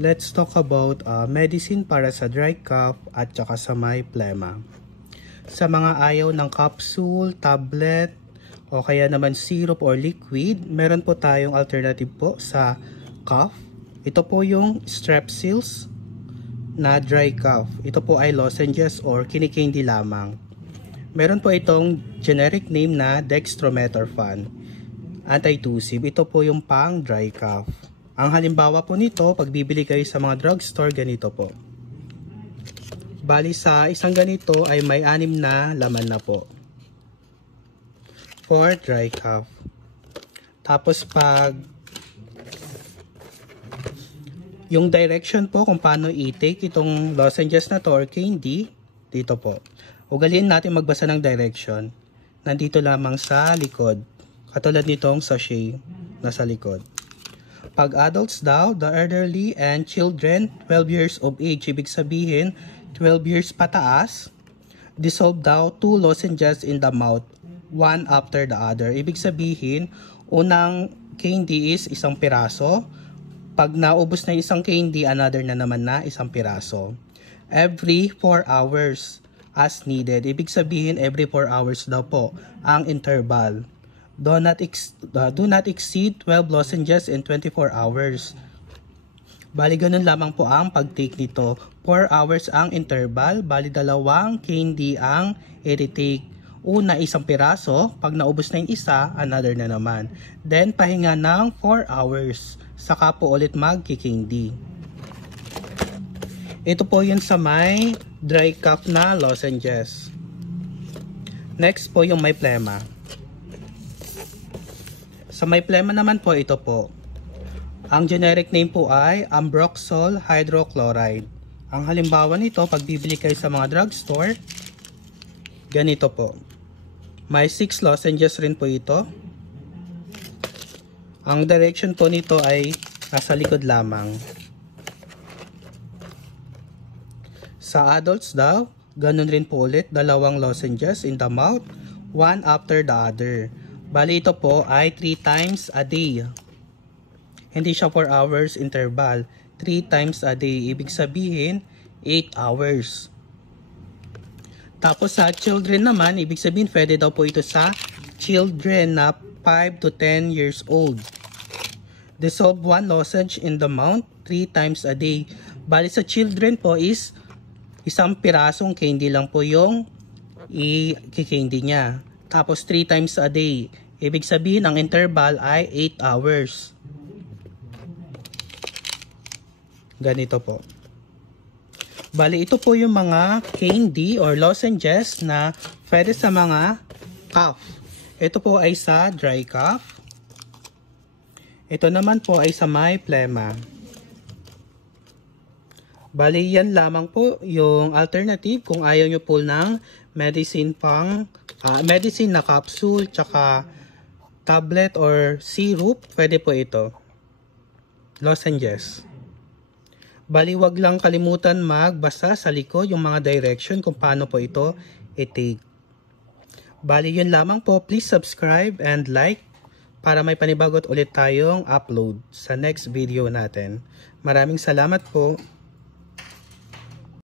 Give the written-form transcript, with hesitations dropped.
let's talk about medicine para sa dry cough at saka sa may phlegma. Sa mga ayaw ng capsule, tablet, o kaya naman syrup or liquid, meron po tayong alternative po sa cough. Ito po yung Strepsils na dry cough. Ito po ay lozenges or kinikindy lamang. Meron po itong generic name na dextromethorphan antitussive. Ito po yung pang dry cough. Ang halimbawa po nito, pag bibili kayo sa mga drugstore, ganito po. Bali sa isang ganito ay may 6 na laman na po. For dry cough. Tapos pag yung direction po kung paano i-take itong lozenges na to or candy, dito po. Ugaliin natin magbasa ng direction. Nandito lamang sa likod. Katulad nitong sachet nasa likod. Pag adults daw, the elderly and children 12 years of age, ibig sabihin 12 years pataas, dissolve daw 2 lozenges in the mouth, one after the other. Ibig sabihin, unang candy is 1 piraso. Pag naubos na isang candy, another na naman na 1 piraso. Every 4 hours as needed. Ibig sabihin, every 4 hours daw po ang interval. Do not exceed 12 lozenges in 24 hours. Bali, ganun lamang po ang pag-take nito. 4 hours ang interval. Bali, 2 candy ang i-take. Una, 1 piraso. Pag naubos na yung isa, another na naman. Then, pahinga ng 4 hours. Saka po ulit mag-candy. Ito po yun sa may dry cough na lozenges. Next po yung may phlegma. Sa may phlegma naman po, ito po. Ang generic name po ay Ambroxol hydrochloride. Ang halimbawa nito, pag bibili kayo sa mga drugstore, ganito po. May 6 lozenges rin po ito. Ang direction po nito ay nasa likod lamang. Sa adults daw, ganun rin po ulit, 2 lozenges in the mouth, one after the other. Bali ito po ay 3 times a day. Hindi siya 4 hours interval. 3 times a day. Ibig sabihin, 8 hours. Tapos sa children naman, ibig sabihin, pwede daw po ito sa children na 5 to 10 years old. Dissolve 1 lozenge in the mouth 3 times a day. Bali sa children po is 1 pirasong candy lang po yung i-candy niya. Tapos 3 times a day. Ibig sabihin, ang interval ay 8 hours. Ganito po. Bali, ito po yung mga candy or lozenges na pwede sa mga cough. Ito po ay sa dry cough. Ito naman po ay sa may phlegma. Bali, yan lamang po yung alternative kung ayaw nyo po ng medicine medicine na capsule, tsaka tablet or syrup, pwede po ito. Lozenges. Bali, wag lang kalimutan magbasa sa likod yung mga direction kung paano po ito i-take. Bali, yun lamang po. Please subscribe and like para may panibagot ulit tayong upload sa next video natin. Maraming salamat po.